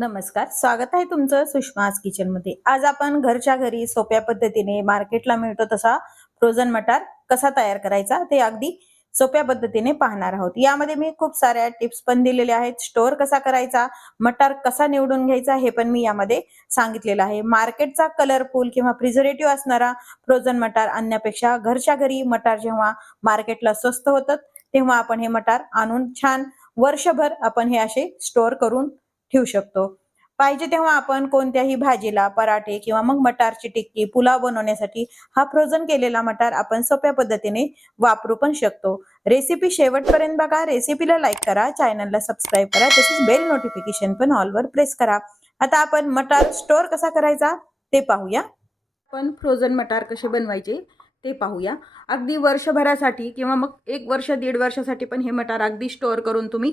नमस्कार, स्वागत आहे तुमचं सुषमाज किचनमध्ये। आज आपण घरच्या घरी सोप्या पद्धतीने मार्केटला मिळतो तसा फ्रोझन मटार कसा तयार करायचा ते अगदी सोप्या पद्धतीने पाहणार आहोत। यामध्ये मी खूप साऱ्या टिप्स पण दिलेल्या आहेत। स्टोअर कसा करायचा, मटार कसा निवडून घ्यायचा हे पण मी यामध्ये सांगितलेलं आहे। मार्केटचा कलरफुल किंवा प्रिझर्वेटिव्ह असणारा फ्रोझन मटार आणण्यापेक्षा घरच्या घरी मटार जेव्हा मार्केटला स्वस्त होतात तेव्हा आपण हे मटार आणून छान वर्षभर आपण हे असे स्टोअर करून ठेवू शकतो। पाहिजे तेव्हा आपण कोणत्याही भाजीला, पराठे किंवा मग मटारची टिक्की, पुलाव बनवण्यासाठी हा फ्रोझन केलेला मटार आपण सोप्या पद्धतीने वापरू पण शकतो। रेसिपी शेवटपर्यंत बघा, रेसिपीला लाईक करा, चॅनलला सबस्क्राईब करा, तसेच बेल नोटिफिकेशन पण ऑल वर प्रेस करा। आता आपण मटार स्टोअर कसा करायचा ते पाहूया। आपण फ्रोझन मटार कसे बनवायचे ते पाहूया। अगदी वर्षभरासाठी किंवा मग 1 वर्ष 1.5 वर्षासाठी पण हे मटार अगदी स्टोअर करून तुम्ही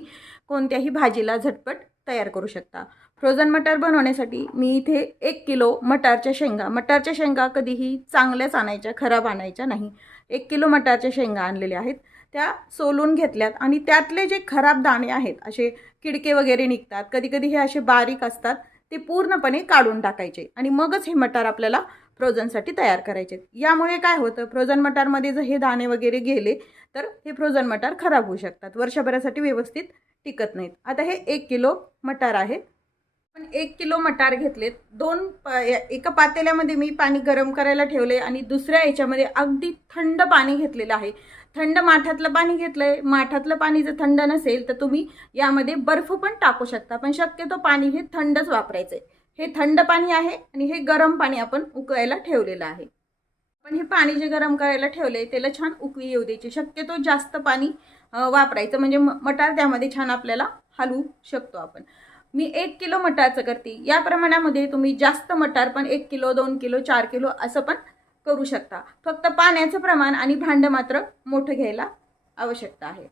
कोणत्याही भाजीला झटपट तयार करू शकता। फ्रोझन मटार बनवण्यासाठी मी इथे 1 किलो मटारच्या शेंगा कधीही चांगल्याच आणायच्या, खराब आणायच्या नाही। 1 किलो मटारच्या शेंगा आणलेल्या आहेत, त्या सोलून घेतल्यात आणि त्यातले जे खराब दाणे आहेत, असे किडके वगैरे निघतात, कधी कधी हे असे बारीक असतात, ते पूर्णपणे काढून टाकायचे आणि मगच हे मटार आपल्याला फ्रोझनसाठी तयार करायचे। यामुळे काय होतं, फ्रोझन मटारमध्ये जर हे दाणे वगैरे गेले तर हे फ्रोझन मटार खराब होऊ शकतात, वर्षभरासाठी व्यवस्थित टिकत नाहीत। आता हे 1 किलो मटार आहे। पण 1 किलो मटार घेतलेत, एका पातेल्यामध्ये मी पाणी गरम करायला ठेवले आणि दुसऱ्या याच्यामध्ये अगदी थंड पाणी घेतलेलं आहे। थंड माठातलं पाणी घेतलंय। माठातलं पाणी जर थंड नसेल तर तुम्ही यामध्ये बर्फ पण टाकू शकता, पण शक्यतो पाणी हे थंडच वापरायचंय। हे थंड पाणी आहे आणि हे गरम पाणी आपण उकळायला ठेवलेलं आहे। पण हे पाणी जे गरम करायला ठेवले त्याला छान उकळी येऊ द्यायची। शक्यतो जास्त पाणी वापरायचं, म्हणजे मटार त्यामध्ये छान आपल्याला हलवू शकतो आपण। मी 1 किलो मटारचं करते, या प्रमाणामध्ये तुम्ही जास्त मटार पण 1 किलो 2 किलो 4 किलो असं पण करू शकता। फक्त पाण्याचं प्रमाण आणि भांडं मात्र मोठं घ्यायला आवश्यकता आहे।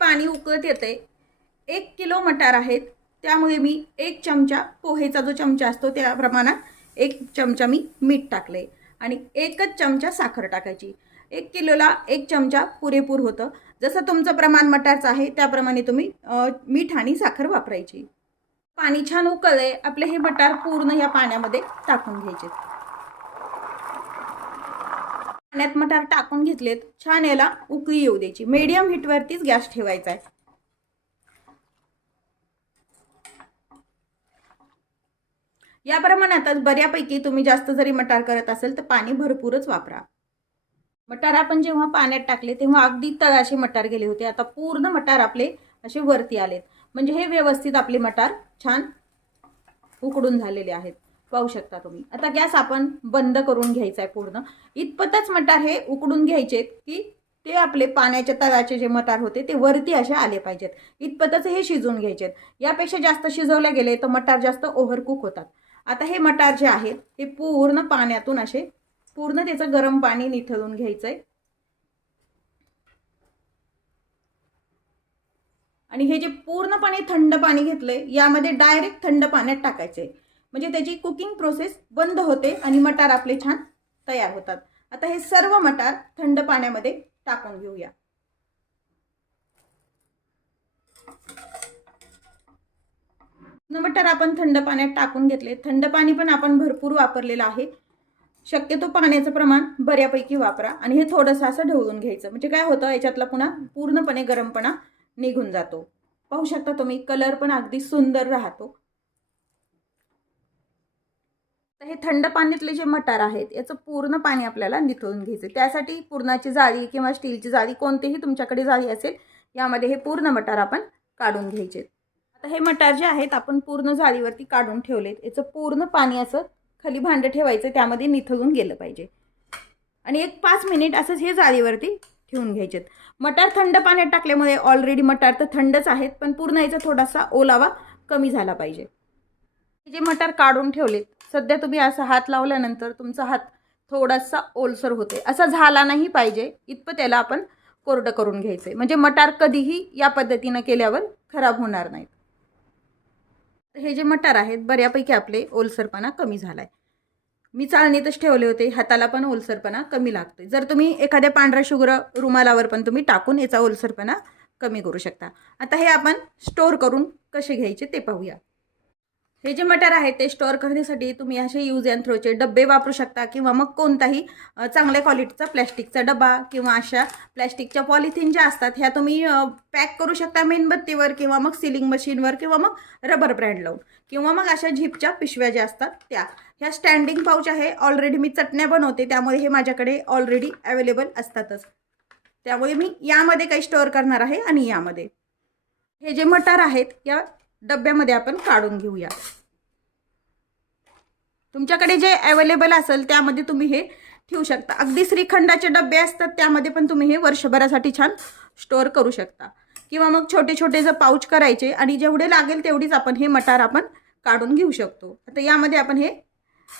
पाणी उकळत येते, 1 किलो मटार आहेत, त्यामुळे मी 1 चमचा पोहेचा जो चमचा असतो त्या प्रमाणात 1 चमचा मी मीठ टाकले आणि 1च चमचा साखर टाकायची। 1 किलोला 1 चमचा पुरेपूर होतं। जसं तुमचं प्रमाण मटारचं आहे त्याप्रमाणे तुम्ही मीठ आणि साखर वापरायची। पाणी छान उकळले, आपले हे मटार पूर्ण या पाण्यामध्ये टाकून घ्यायचे। पाण्यात मटार टाकून घेतलेत, छान याला उकळी येऊ द्यायची। मीडियम हीट वरतीच गॅस ठेवायचा आहे। या प्रमाणातच बऱ्यापैकी तुम्ही जास्त जरी मटार करत असेल तर पाणी भरपूरच वापरा। मटार आपण जेव्हा पाण्यात टाकले तेव्हा अगदी तळाशी मटार गेले होते, आता पूर्ण मटार आपले असे वरती आलेत, म्हणजे हे व्यवस्थित आपले मटार छान उकडून झालेले आहेत, पाहू शकता तुम्ही। आता गॅस आपण बंद करून घ्यायचा आहे पूर्ण। इतपतच मटार हे उकडून घ्यायचे की ते आपले पाण्याच्या तळाचे जे मटार होते ते वरती असे आले पाहिजेत, इतपतच हे शिजून घ्यायचे। यापेक्षा जास्त शिजवले गेले तर मटार जास्त ओव्हरकुक होतात। आता हे मटार जे आहेत हे पूर्ण पाण्यातून असे पूर्ण त्याचं गरम पाणी निथळून घ्यायचंय आणि हे जे पूर्णपणे थंड पाणी घेतलंय यामध्ये डायरेक्ट थंड पाण्यात टाकायचे, म्हणजे त्याची कुकिंग प्रोसेस बंद होते आणि मटार आपले छान तयार होतात। आता हे सर्व मटार थंड पाण्यामध्ये टाकून घेऊया। मटार आपण थंड पाण्यात टाकून घेतले। थंड पाणी पण आपण भरपूर वापरलेलं आहे, शक्यतो पाण्याचं प्रमाण बऱ्यापैकी वापरा आणि हे थोडंसं असं ढवळून घ्यायचं, म्हणजे काय होतं याच्यातला पुन्हा पूर्णपणे गरमपणा निघून जातो। पाहू शकता तुम्ही, कलर पण अगदी सुंदर राहतो। हे थंड पाण्यातले जे मटार आहेत याचं पूर्ण पाणी आपल्याला निथळून घ्यायचं। त्यासाठी पूर्णाची जाळी किंवा स्टीलची जाळी, कोणतीही तुमच्याकडे जाळी असेल, यामध्ये हे पूर्ण मटार आपण काढून घ्यायचे। आता हे मटार जे आहेत आपण पूर्ण जाळीवरती काढून ठेवलेत, याचं पूर्ण पाणी असं खाली भांडं ठेवायचं, त्यामध्ये निथळून गेलं पाहिजे आणि 1-5 मिनिट असंच हे जाळीवरती ठेवून घ्यायचे। मटार थंड पाण्यात टाकल्यामुळे ऑलरेडी मटार तर थंडच आहेत, पण पूर्ण याचा थोडासा ओलावा कमी झाला पाहिजे। जे मटार काढून ठेवले, सध्या तुम्ही असा हात लावल्यानंतर तुमचा हात थोडासा ओलसर होते, असा झाला नाही पाहिजे, इतपत त्याला आपण कोरडं करून घ्यायचे, म्हणजे मटार कधीही या पद्धतीने केल्यावर खराब होणार नाहीत। हे जे मटार आहेत बऱ्यापैकी आपले ओलसरपणा कमी झालाय। मी चाळणीतच ठेवले होते, हाताला पण ओलसरपणा कमी लागते। जर तुम्ही एखाद्या पांढऱ्या शुभ्र रुमालावर पण तुम्ही टाकून याचा ओलसरपणा कमी करू शकता। आता हे आपण स्टोअर करून कसे घ्यायचे ते पाहूया। हे जे मटार आहे ते स्टोअर करण्यासाठी तुम्ही असे यूज अँड थ्रोचे डब्बे वापरू शकता किंवा मग कोणताही चांगल्या क्वालिटीचा प्लॅस्टिकचा डबा किंवा अशा प्लॅस्टिकच्या पॉलिथिन ज्या असतात ह्या तुम्ही पॅक करू शकता मेणबत्तीवर किंवा मग सिलिंग मशीनवर किंवा मग रबर ब्रँड लावून किंवा मग अशा झिपच्या पिशव्या ज्या असतात त्या. ह्या स्टँडिंग पाऊच आहे. ऑलरेडी मी चटण्या बनवते त्यामुळे हे माझ्याकडे ऑलरेडी अवेलेबल असतातच. त्यामुळे मी यामध्ये काही स्टोअर करणार आहे आणि यामध्ये हे जे मटार आहेत या डब्यामध्ये आपण काढून घेऊया. तुमच्याकडे जे अवेलेबल असेल त्यामध्ये तुम्ही हे ठेवू शकता. अगदी श्रीखंडाचे डबे असतात त्यामध्ये पण तुम्ही हे वर्षभरासाठी छान स्टोअर करू शकता किंवा मग छोटे छोटे जर पाऊच करायचे आणि जेवढे लागेल तेवढीच आपण हे मटार आपण काढून घेऊ शकतो. आता यामध्ये आपण हे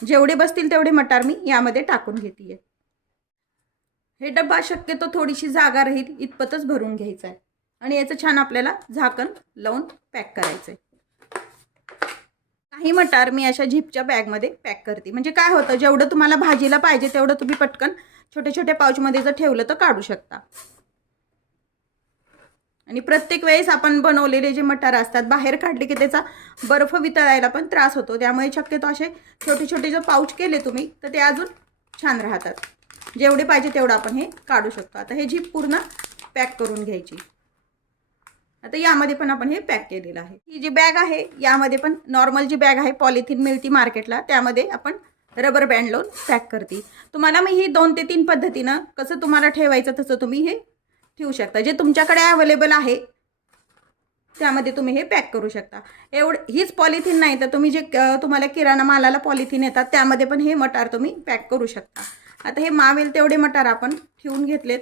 जेवढे बसतील तेवढे मटार मी यामध्ये टाकून घेते. हे डब्बा शक्यतो थोडीशी जागा राहील इतपतच भरून घ्यायचा आहे आणि याचं छान आपल्याला झाकण लावून पॅक करायचं आहे. काही मटार मी अशा झिपच्या बॅगमध्ये पॅक करते. म्हणजे काय होतं जेवढं तुम्हाला भाजीला पाहिजे तेवढं तुम्ही पटकन छोटे छोटे पाऊचमध्ये जर ठेवलं तर काढू शकता. आणि प्रत्येक वेळेस आपण बनवलेले जे मटार असतात बाहेर काढले की त्याचा बर्फ वितळायला पण त्रास होतो. त्यामुळे शक्यतो असे छोटे छोटे जर पाऊच केले तुम्ही तर ते अजून छान राहतात. जेवढे पाहिजे तेवढं आपण हे काढू शकतो. आता हे झिप पूर्ण पॅक करून घ्यायची. आता यामध्ये पण आपण हे पॅक केलेलं आहे. ही जी बॅग आहे यामध्ये पण नॉर्मल जी बॅग आहे पॉलिथिन मिळती मार्केटला त्यामध्ये आपण रबर बँड लावून पॅक करते. तुम्हाला मी ही 2 ते 3 पद्धतीनं कसं तुम्हाला ठेवायचं तसं तुम्ही हे ठेवू शकता. जे तुमच्याकडे अवेलेबल आहे त्यामध्ये तुम्ही हे पॅक करू शकता. हीच पॉलिथिन नाही तर तुम्ही जे तुम्हाला किराणा मालाला पॉलिथिन येतात त्यामध्ये पण हे मटार तुम्ही पॅक करू शकता. आता हे मावेल तेवढे मटार आपण ठेवून घेतलेत.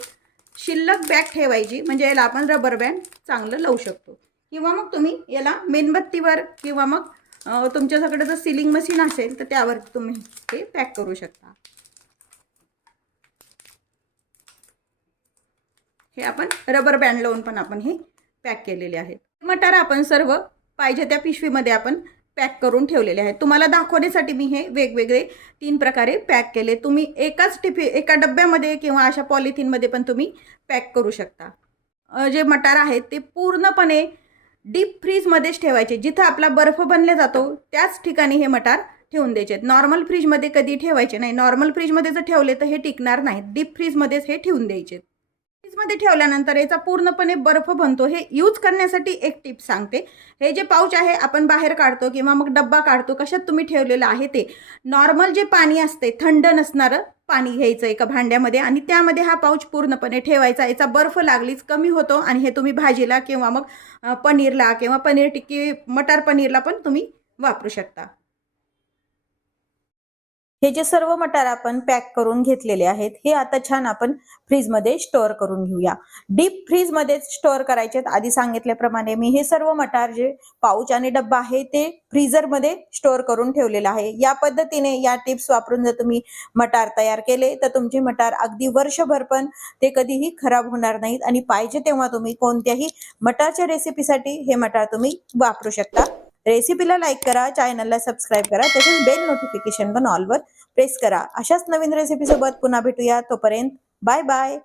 शिल्लक बॅग ठेवायची म्हणजे याला आपण रबर बँड चांगलं लावू शकतो किंवा मग तुम्ही याला मेणबत्तीवर किंवा मग तुमच्याकडे जर सिलिंग मशीन असेल तर त्यावर तुम्ही हे पॅक करू शकता. हे आपण रबर बँड लावून पण आपण हे पॅक केलेले आहेत. मटार आपण सर्व पाहिजे त्या पिशवीमध्ये आपण पॅक करून ठेवलेले आहेत. तुम्हाला दाखवण्यासाठी मी हे वेगवेगळे 3 प्रकारे पॅक केले. तुम्ही एका डब्यामध्ये किंवा अशा पॉलिथिनमध्ये पण तुम्ही पॅक करू शकता. जे मटार आहेत ते पूर्णपणे डीप फ्रीजमध्येच ठेवायचे. जिथं आपला बर्फ बनला जातो त्याच ठिकाणी हे मटार ठेवून द्यायचे. नॉर्मल फ्रीजमध्ये कधी ठेवायचे नाही. नॉर्मल फ्रीजमध्ये जर ठेवले तर हे टिकणार नाहीत. डीप फ्रीजमध्येच हे ठेवून द्यायचे. फ्रीजमध्ये ठेवल्यानंतर याचा पूर्णपणे बर्फ बनतो. हे यूज करण्यासाठी एक टिप सांगते. हे जे पाऊच आहे आपण बाहेर काढतो किंवा मग डब्बा काढतो कशात तुम्ही ठेवलेलं आहे ते नॉर्मल जे पाणी असते थंड नसणारं पाणी घ्यायचं एका भांड्यामध्ये आणि त्यामध्ये हा पाऊच पूर्णपणे ठेवायचा. याचा बर्फ लागलीच कमी होतो आणि हे तुम्ही भाजीला किंवा मग पनीरला किंवा पनीर टिक्की मटार पनीरला पण तुम्ही वापरू शकता. हे जे सर्व मटार आपण पॅक करून घेतलेले आहेत हे आता छान आपण फ्रीजमध्ये स्टोअर करून घेऊया. डीप फ्रीजमध्ये स्टोअर करायचे. आधी सांगितल्याप्रमाणे मी हे सर्व मटार जे पाऊच आणि डब्बा आहे ते फ्रीजरमध्ये स्टोअर करून ठेवलेलं आहे. या पद्धतीने या टिप्स वापरून जर तुम्ही मटार तयार केले तर तुमचे मटार अगदी वर्षभर पण ते कधीही खराब होणार नाहीत आणि पाहिजे तेव्हा तुम्ही कोणत्याही मटारच्या रेसिपीसाठी हे मटार तुम्ही वापरू शकता. रेसिपीला लाईक करा, चॅनलला सबस्क्राईब करा, तसेच बेल नोटिफिकेशन पण ऑलवर प्रेस करा. अशाच नवीन रेसिपी सोबत पुन्हा भेटूया. तोपर्यंत बाय बाय.